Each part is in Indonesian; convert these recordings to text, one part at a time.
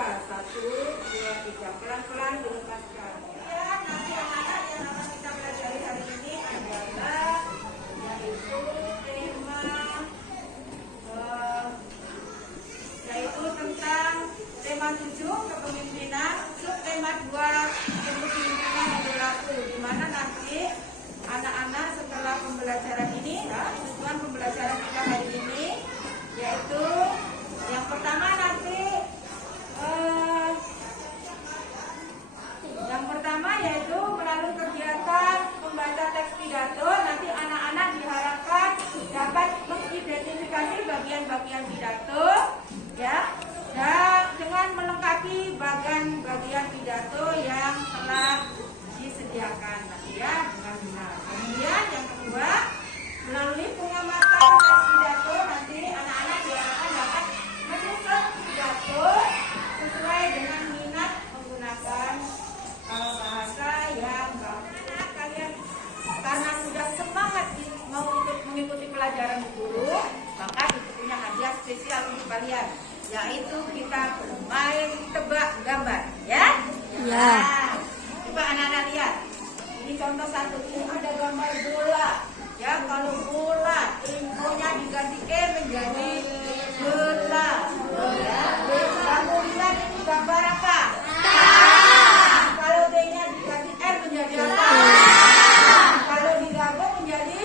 1, 2, 3. Pelan-pelan dilepaskan. Ya, nanti anak-anak yang akan kita pelajari hari ini adalah yaitu tentang tema 7 kepemimpinan, subtema 2 kepemimpinan yang berlaku, di mana nanti anak-anak setelah pembelajaran ini, tujuan pembelajaran kita hari ini yaitu yang pertama yaitu melalui kegiatan membaca teks pidato, nanti anak-anak diharapkan dapat mengidentifikasi bagian-bagian pidato, ya, dan dengan melengkapi bagian pidato yang telah disediakan nanti ya dengan benar. Kemudian yang kedua, melalui pengamatan teks pidato, nanti anak-anak diharapkan dapat menyusun pidato sesuai dengan minat menggunakan bahasa yang bagus. Kalian karena sudah semangat mau mengikuti pelajaran guru, maka itu punya hadiah spesial untuk kalian, yaitu kita main tebak gambar, ya? Ya. Coba anak-anak lihat. Ini contoh satu, ini ada gambar bola. Ya, kalau bola infonya diganti menjadi bola. Ya, kamu lihat ini gambar apa? Kalau D-nya diganti R menjadi apa? Kalau digabung menjadi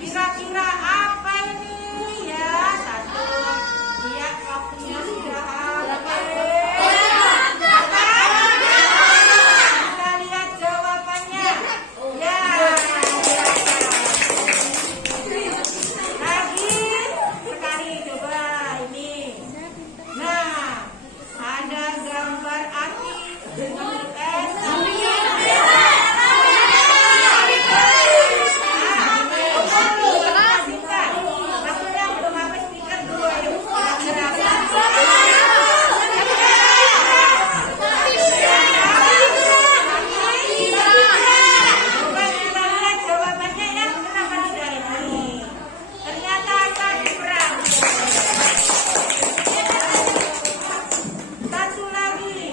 kira-kira apa ini ya? Satu, lihat waktunya sudah habis. Kita lihat jawabannya. Ya. Lagi sekali coba ini. Nah, ada gambar api dengan S. Satu lagi.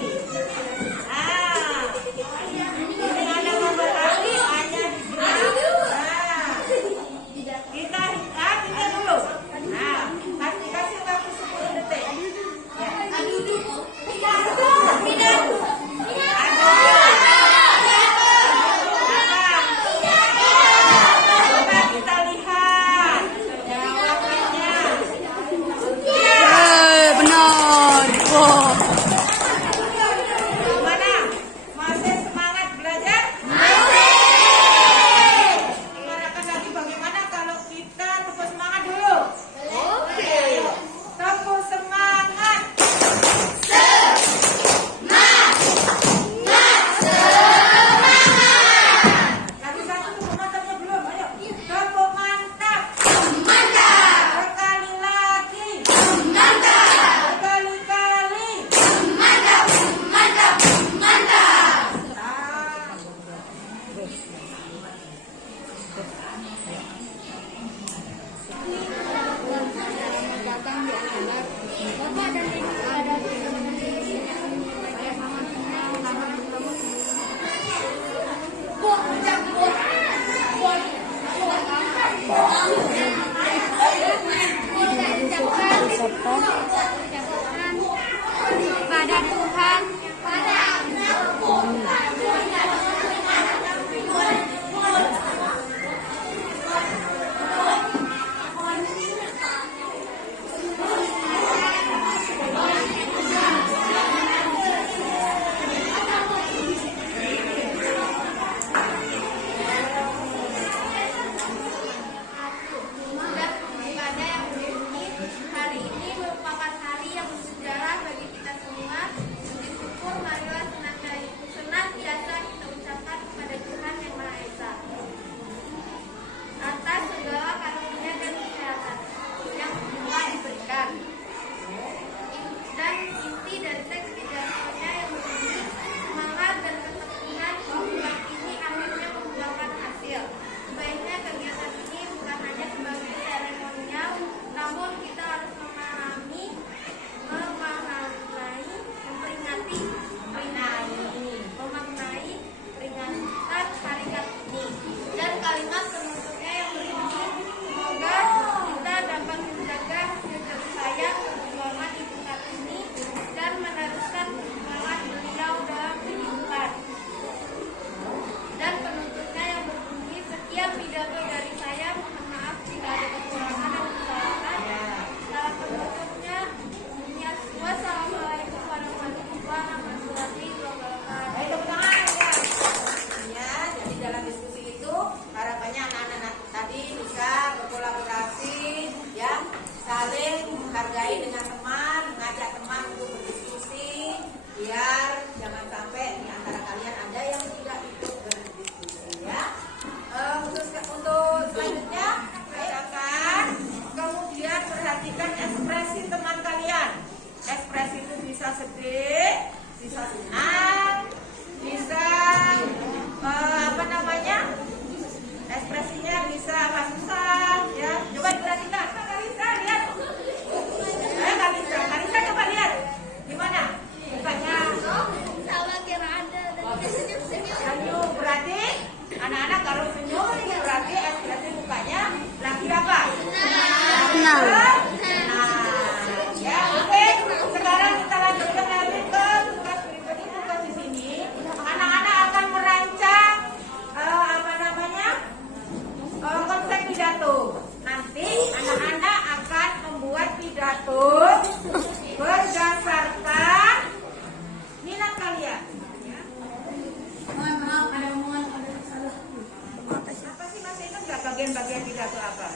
pidato apa?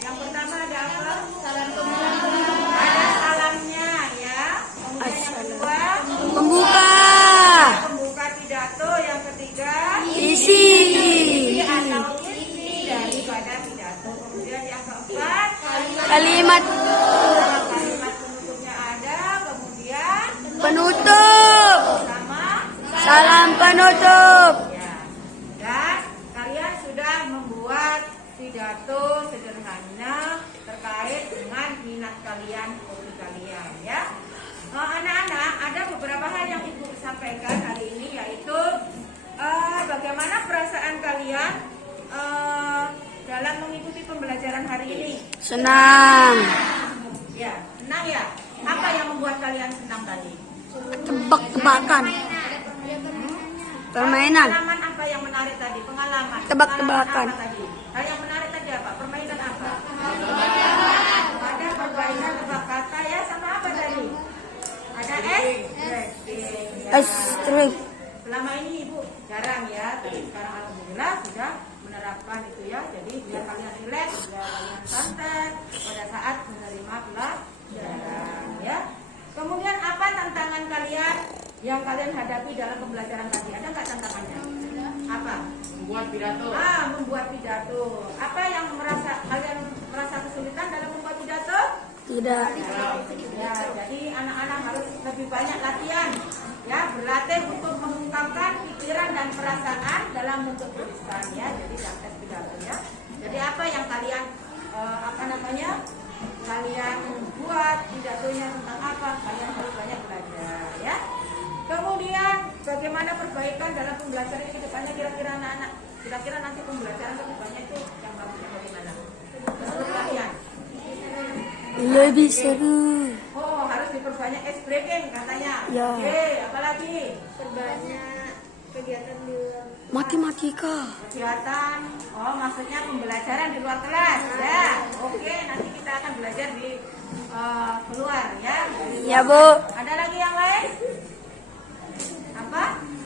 Yang pertama ada apa? Salam pembuka. Ada salamnya ya. Kemudian yang kedua pembuka pidato. Yang ketiga Isi atau isi daripada pidato. Kemudian yang keempat kalimat kalimat penutupnya ada. Kemudian penutup. sama Salam penutup. ya. Dan kalian sudah membuat pidato sederhana terkait dengan minat kalian, hobi kalian ya. Anak-anak, ada beberapa hal yang Ibu sampaikan hari ini, yaitu bagaimana perasaan kalian dalam mengikuti pembelajaran hari ini. Senang. Ya, senang ya. Apa yang membuat kalian senang tadi? Tebak-tebakan. Permainan. Pengalaman apa yang menarik tadi? Pengalaman. Tebak-tebakan. Pengalaman apa tadi? Hal yang menarik tadi apa? Permainan apa? Ada permainan tebak kata ya, sama apa tadi? Ada Strip. Selama ini Ibu jarang ya, tapi sekarang alhamdulillah sudah menerapkan itu ya. Jadi biar kalian rileks, biar kalian santai pada saat menerima pelajaran ya. Kemudian apa tantangan kalian yang kalian hadapi dalam pembelajaran tadi? Ada nggak tantangannya? Apa? Membuat pidato. Membuat pidato. Apa yang kalian merasa kesulitan dalam membuat pidato? Tidak. Ya, jadi anak-anak harus lebih banyak latihan, ya, berlatih untuk mengungkapkan pikiran dan perasaan dalam bentuk tulisan, ya. Jadi dalam tes pidato, ya. Jadi apa yang kalian kalian buat pidatonya tentang apa? Kalian harus banyak belajar, ya. Kemudian bagaimana perbaikan dalam pembelajaran ini ke depannya, kira-kira anak-anak? Kira-kira nanti pembelajaran ke depannya itu yang bagusnya bagaimana? Menurut kalian? Lebih seru. Oh, harus diperbanyak ice breaking katanya. Ya. Oke, apalagi? Perbanyak kegiatan di luar. Matematika. Kegiatan. Oh, maksudnya pembelajaran di luar kelas. Ya. Oke, nanti kita akan belajar di keluar ya. Ya, Bu. Ada lagi yang lain? Apa?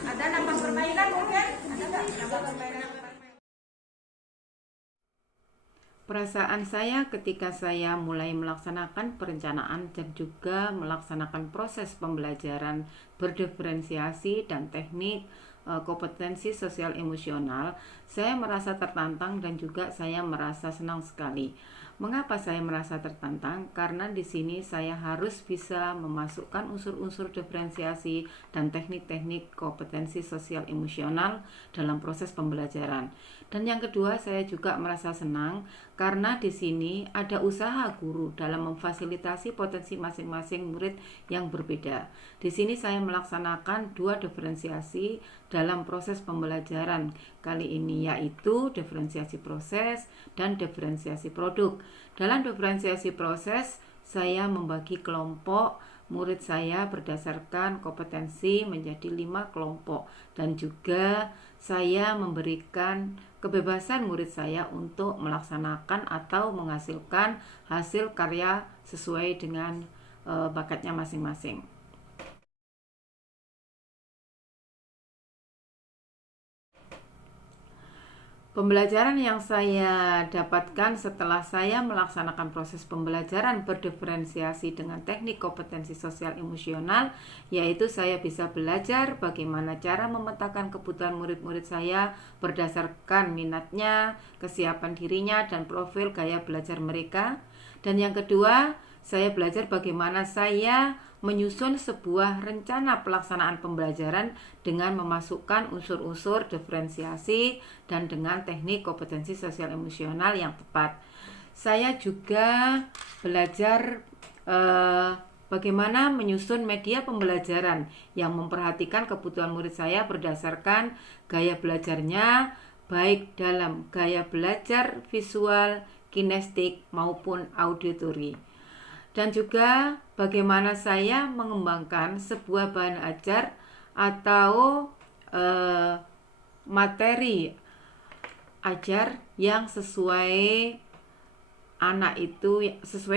Ada nambah permainan mungkin? Ada nggak nambah permainan? Perasaan saya ketika saya mulai melaksanakan perencanaan dan juga melaksanakan proses pembelajaran berdiferensiasi dan teknik kompetensi sosial emosional, saya merasa tertantang dan juga saya merasa senang sekali. Mengapa saya merasa tertantang? Karena di sini saya harus bisa memasukkan unsur-unsur diferensiasi dan teknik-teknik kompetensi sosial emosional dalam proses pembelajaran. Dan yang kedua, saya juga merasa senang karena di sini ada usaha guru dalam memfasilitasi potensi masing-masing murid yang berbeda. Di sini saya melaksanakan 2 diferensiasi dalam proses pembelajaran kali ini, yaitu diferensiasi proses dan diferensiasi produk. Dalam diferensiasi proses, saya membagi kelompok murid saya berdasarkan kompetensi menjadi 5 kelompok, dan juga saya memberikan kebebasan murid saya untuk melaksanakan atau menghasilkan hasil karya sesuai dengan bakatnya masing-masing. Pembelajaran yang saya dapatkan setelah saya melaksanakan proses pembelajaran berdiferensiasi dengan teknik kompetensi sosial emosional, yaitu saya bisa belajar bagaimana cara memetakan kebutuhan murid-murid saya berdasarkan minatnya, kesiapan dirinya, dan profil gaya belajar mereka. Dan yang kedua, saya belajar bagaimana saya menyusun sebuah rencana pelaksanaan pembelajaran dengan memasukkan unsur-unsur diferensiasi dan dengan teknik kompetensi sosial emosional yang tepat. Saya juga belajar bagaimana menyusun media pembelajaran yang memperhatikan kebutuhan murid saya berdasarkan gaya belajarnya, baik dalam gaya belajar visual, kinestik, maupun auditory. Dan juga bagaimana saya mengembangkan sebuah bahan ajar atau materi ajar yang sesuai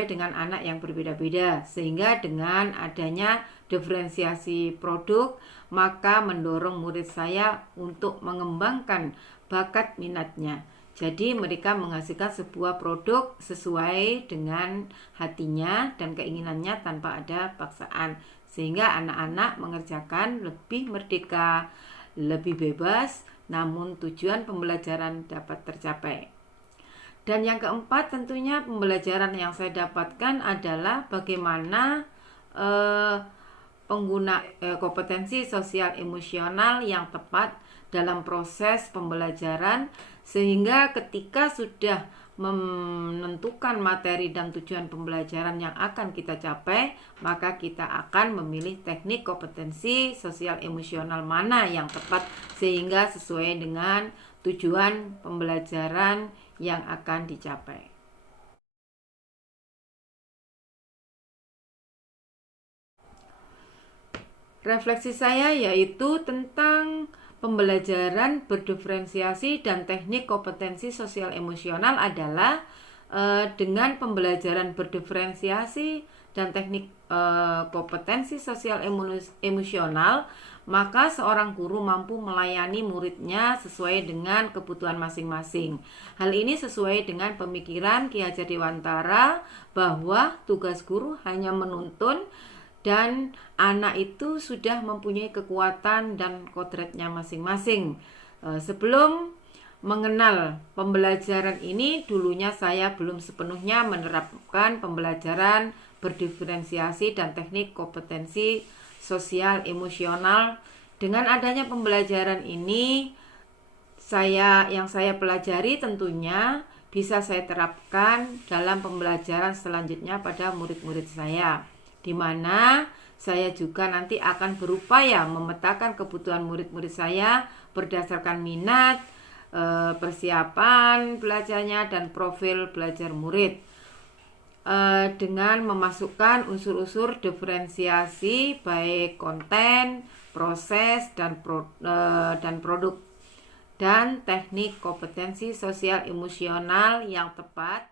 dengan anak yang berbeda-beda, sehingga dengan adanya diferensiasi produk maka mendorong murid saya untuk mengembangkan bakat minatnya. Jadi mereka menghasilkan sebuah produk sesuai dengan hatinya dan keinginannya tanpa ada paksaan, sehingga anak-anak mengerjakan lebih merdeka, lebih bebas, namun tujuan pembelajaran dapat tercapai. Dan yang keempat, tentunya pembelajaran yang saya dapatkan adalah bagaimana kompetensi sosial emosional yang tepat dalam proses pembelajaran, sehingga ketika sudah menentukan materi dan tujuan pembelajaran yang akan kita capai, maka kita akan memilih teknik kompetensi sosial emosional mana yang tepat sehingga sesuai dengan tujuan pembelajaran yang akan dicapai. Refleksi saya yaitu tentang pembelajaran berdiferensiasi dan teknik kompetensi sosial emosional adalah dengan pembelajaran berdiferensiasi dan teknik kompetensi sosial emosional, maka seorang guru mampu melayani muridnya sesuai dengan kebutuhan masing-masing. Hal ini sesuai dengan pemikiran Ki Hajar Dewantara bahwa tugas guru hanya menuntun dan anak itu sudah mempunyai kekuatan dan kodratnya masing-masing. Sebelum mengenal pembelajaran ini, dulunya saya belum sepenuhnya menerapkan pembelajaran berdiferensiasi dan teknik kompetensi sosial emosional. Dengan adanya pembelajaran ini, yang saya pelajari tentunya bisa saya terapkan dalam pembelajaran selanjutnya pada murid-murid saya, di mana saya juga nanti akan berupaya memetakan kebutuhan murid-murid saya berdasarkan minat, persiapan belajarnya, dan profil belajar murid, dengan memasukkan unsur-unsur diferensiasi baik konten, proses, dan produk, dan teknik kompetensi sosial emosional yang tepat